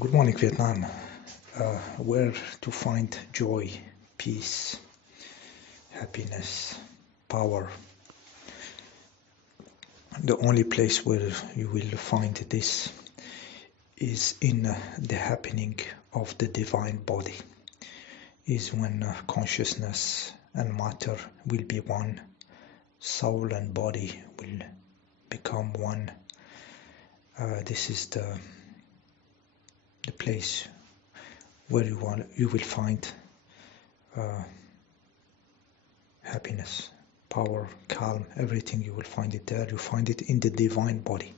Good morning, Vietnam. Where to find joy, peace, happiness, power? The only place where you will find this is in the happening of the divine body, is when consciousness and matter will be one, soul and body will become one. This is the place where you will find happiness, power, calm, everything. You will find it there. You find it in the divine body.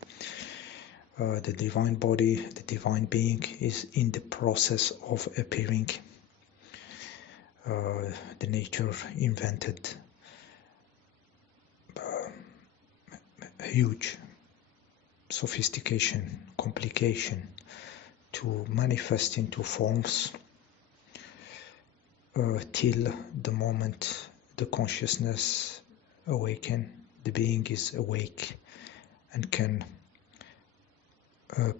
The divine body, the divine being is in the process of appearing. The nature invented huge sophistication, complication to manifest into forms till the moment the consciousness awaken, the being is awake and can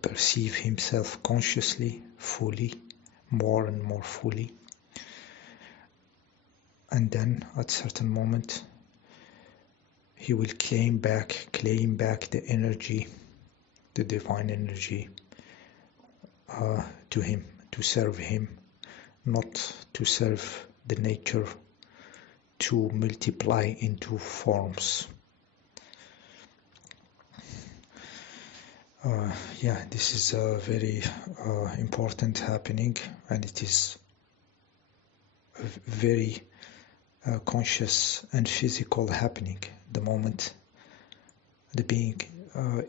perceive himself consciously, fully, more and more fully. And then at certain moment he will claim back the energy, the divine energy, to him, to serve him, not to serve the nature, to multiply into forms. This is a very important happening, and it is a very conscious and physical happening. The moment the being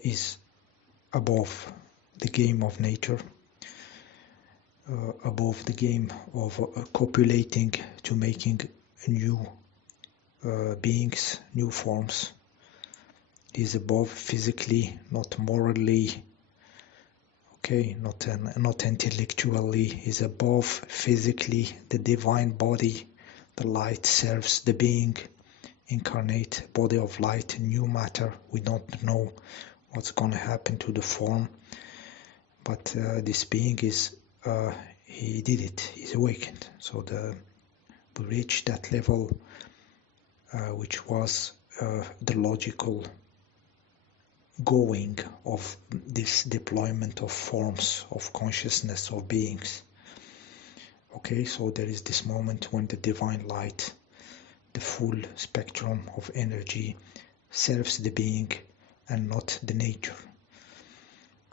is above the game of nature, above the game of copulating to making new beings, new forms, is above physically, not morally, okay, not intellectually, is above physically. The divine body, the light serves the being, incarnate body of light, new matter. We don't know what's going to happen to the form, but this being is he did it, he's awakened. So we reached that level which was the logical going of this deployment of forms of consciousness of beings. Okay, so there is this moment when the divine light, the full spectrum of energy, serves the being and not the nature.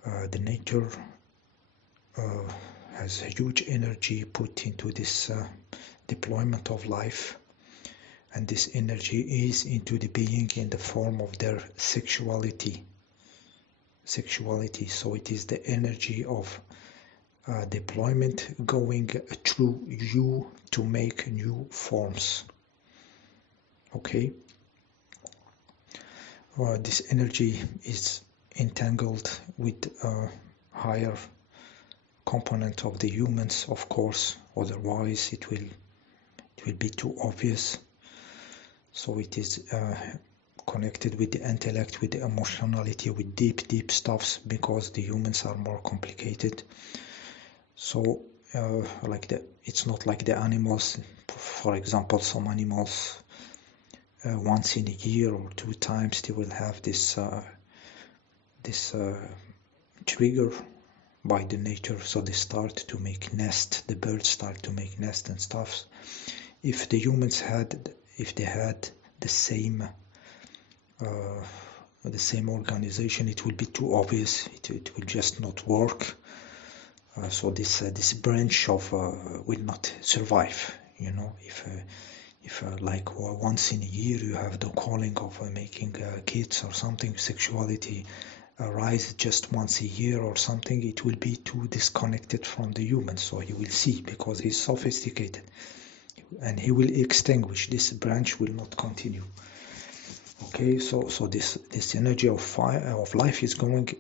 The nature has a huge energy put into this deployment of life, and this energy is into the being in the form of their sexuality. So it is the energy of deployment going through you to make new forms. Okay, this energy is entangled with a higher component of the humans, of course, otherwise it will be too obvious. So it is connected with the intellect, with the emotionality, with deep stuffs, because the humans are more complicated. So it's not like the animals. For example, some animals once in a year or 2 times they will have this trigger by the nature, so they start to make nest, the birds start to make nest and stuff. If the humans had the same organization, it will be too obvious, it will just not work. So this branch of will not survive, if like once in a year you have the calling of making kids or something, sexuality arise just once a year or something, it will be too disconnected from the human. So he will see, because he's sophisticated, and he will extinguish. This branch will not continue. Okay, so this energy of fire of life is going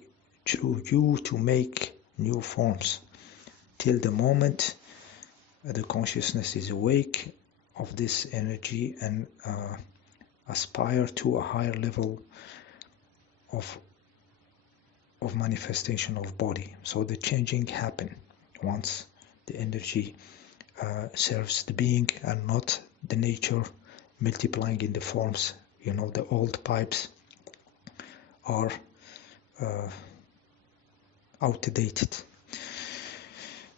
through you to make new forms till the moment the consciousness is awake of this energy and aspire to a higher level of manifestation of body. So the changing happen. once the energy serves the being and not the nature multiplying in the forms. The old pipes are outdated.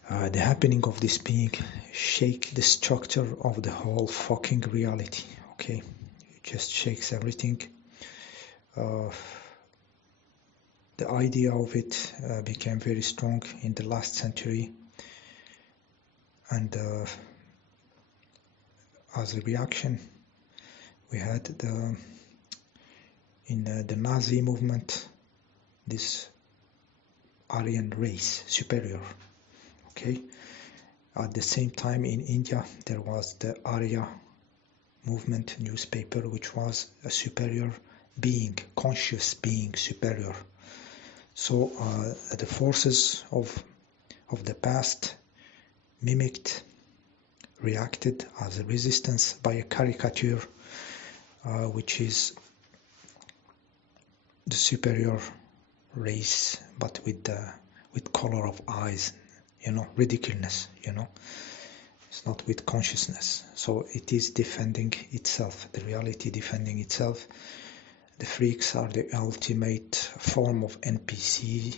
The happening of this being shake the structure of the whole fucking reality. Okay, it just shakes everything. The idea of it became very strong in the last century, and as a reaction we had in the Nazi movement this Aryan race superior. Okay, at the same time in India there was the Arya movement newspaper, which was a superior being, conscious being, superior. So the forces of the past mimicked, reacted as a resistance by a caricature, which is the superior race, but with color of eyes, ridiculousness, It's not with consciousness. So it is defending itself, the reality defending itself. The freaks are the ultimate form of NPC,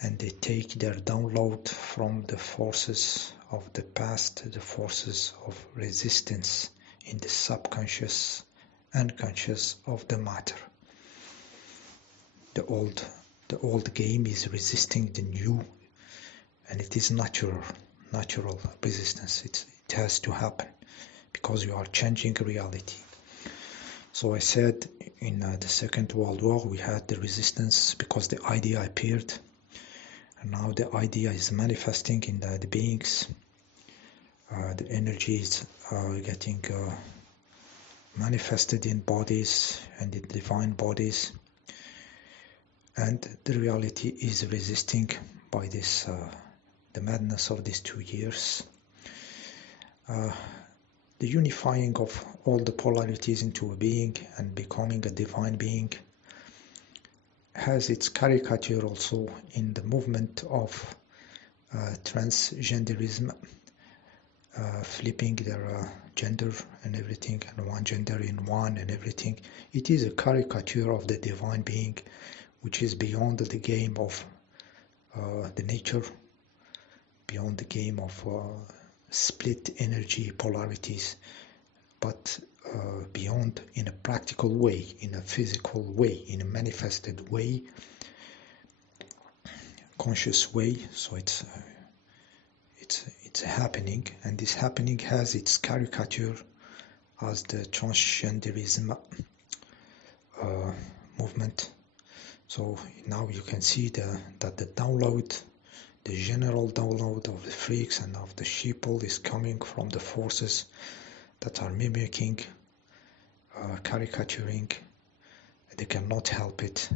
and they take their download from the forces of the past, the forces of resistance in the subconscious, unconscious of the matter. The old game is resisting the new, and it is natural resistance. It has to happen because you are changing reality. So I said in the Second World War we had the resistance because the idea appeared, and now the idea is manifesting in the beings. The energies are getting manifested in bodies and in divine bodies, and the reality is resisting by this the madness of these 2 years. The unifying of all the polarities into a being and becoming a divine being has its caricature also in the movement of transgenderism, flipping their gender and everything, and one gender in one and everything. It is a caricature of the divine being, which is beyond the game of the nature, beyond the game of split energy polarities, but beyond in a practical way, in a physical way, in a manifested way, conscious way. So it's happening, and this happening has its caricature as the transgenderism movement. So now you can see that the download, the general download of the freaks and of the sheeple is coming from the forces that are mimicking, caricaturing. They cannot help it.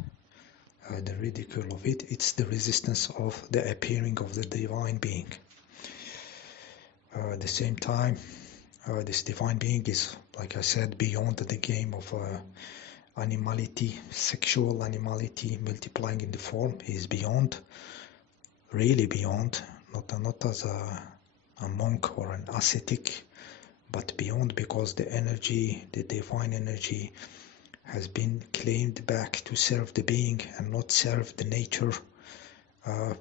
The ridicule of it, it's the resistance of the appearing of the divine being. At the same time, this divine being is, like I said, beyond the game of animality, sexual animality multiplying in the form. He is beyond, really beyond, not as a monk or an ascetic, but beyond, because the energy, the divine energy, has been claimed back to serve the being and not serve the nature,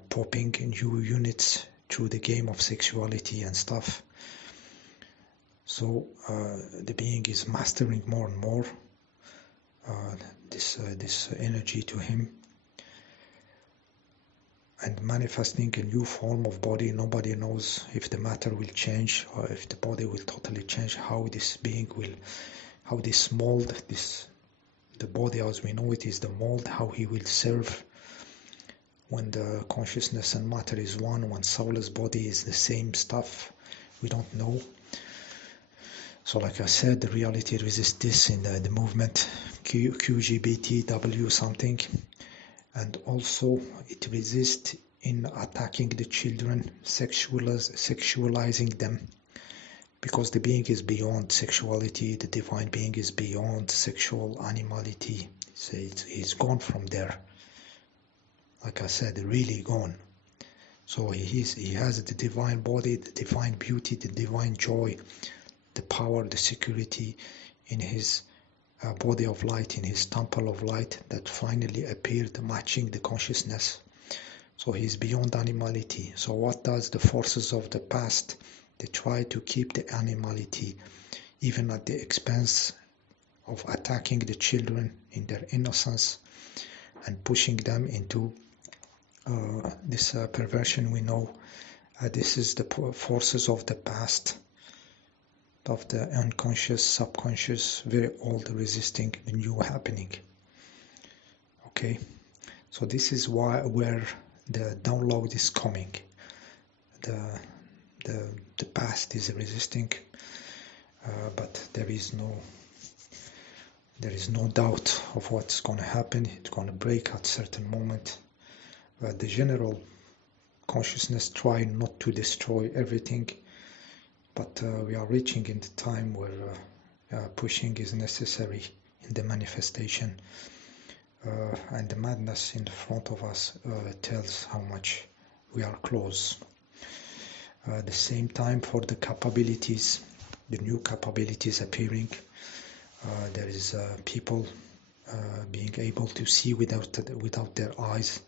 popping new units through the game of sexuality and stuff. So the being is mastering more and more this energy to him, and manifesting a new form of body. Nobody knows if the matter will change or if the body will totally change, how this being will, how this mold, the body as we know it is the mold, how he will serve when the consciousness and matter is one, when soulless body is the same stuff. We don't know. So like I said, the reality resists this in the movement QGBTW something, and also it resists in attacking the children, sexualizing them, because the being is beyond sexuality. The divine being is beyond sexual animality. It's gone from there. Like I said, really gone. So he has the divine body, the divine beauty, the divine joy, the power, the security in his body of light, in his temple of light that finally appeared, matching the consciousness. So he's beyond animality. So what does the forces of the past? They try to keep the animality, even at the expense of attacking the children in their innocence and pushing them into this perversion. We know this is the forces of the past, of the unconscious, subconscious, very old, resisting the new happening. Okay, so this is where the download is coming. The past is resisting, but there is no doubt of what's going to happen. It's going to break at a certain moment. The general consciousness try not to destroy everything, but we are reaching in the time where pushing is necessary in the manifestation, and the madness in front of us tells how much we are close. At the same time, for the capabilities, the new capabilities appearing, there is people being able to see without their eyes.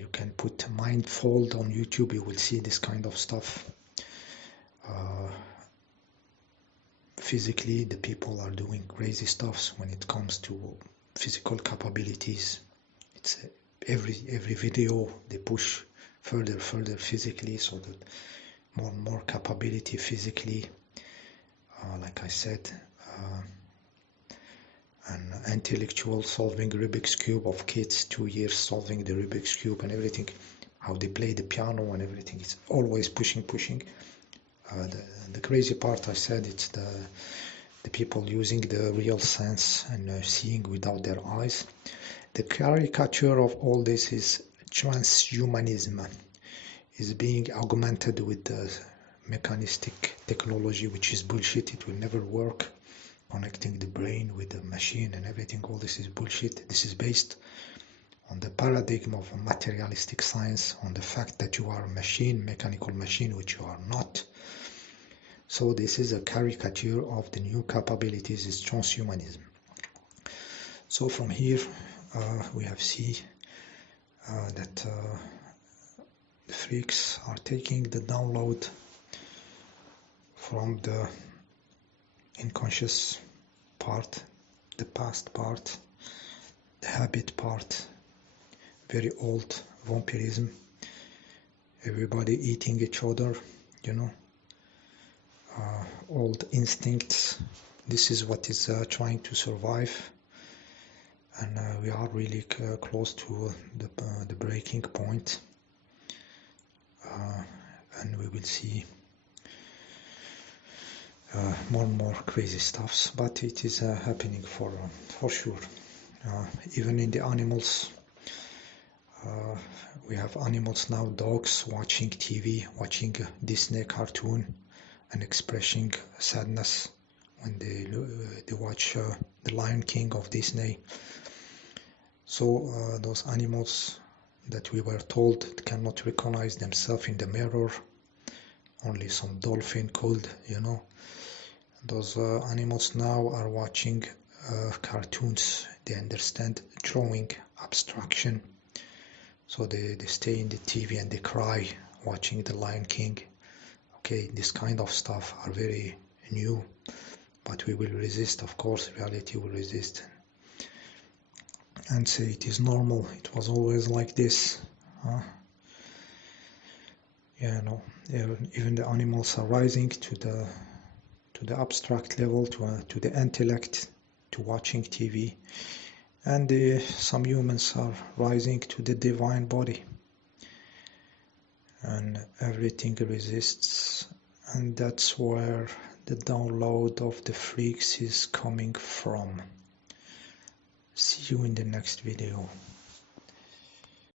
You can put Mindfold on YouTube, you will see this kind of stuff. Physically, the people are doing crazy stuffs when it comes to physical capabilities. It's every video they push further physically, so that more and more capability physically. Like I said, an intellectual solving Rubik's Cube of kids, 2 years solving the Rubik's Cube and everything, how they play the piano and everything. It's always pushing. The crazy part, I said, it's the people using the real sense and seeing without their eyes. The caricature of all this is transhumanism, is being augmented with the mechanistic technology, which is bullshit. It will never work. Connecting the brain with the machine and everything, all this is bullshit. This is based on the paradigm of materialistic science, on the fact that you are a machine, mechanical machine, which you are not. So this is a caricature of the new capabilities, is transhumanism. So from here we have seen that the freaks are taking the download from the unconscious part, the past part, the habit part, very old vampirism, everybody eating each other, old instincts. This is what is trying to survive, and we are really close to the breaking point, and we will see more and more crazy stuffs, but it is happening for sure. Even in the animals, we have animals now, dogs watching TV, watching Disney cartoon and expressing sadness when they watch the Lion King of Disney. So those animals that we were told cannot recognize themselves in the mirror, only some dolphin could, Those animals now are watching cartoons. They understand drawing, abstraction. So they stay in the TV and they cry watching the Lion King. Okay, this kind of stuff are very new, but we will resist, of course. Reality will resist and say it is normal. It was always like this. Even the animals are rising to the abstract level, to the intellect, to watching TV, and some humans are rising to the divine body, and everything resists, and that's where the download of the freaks is coming from. See you in the next video.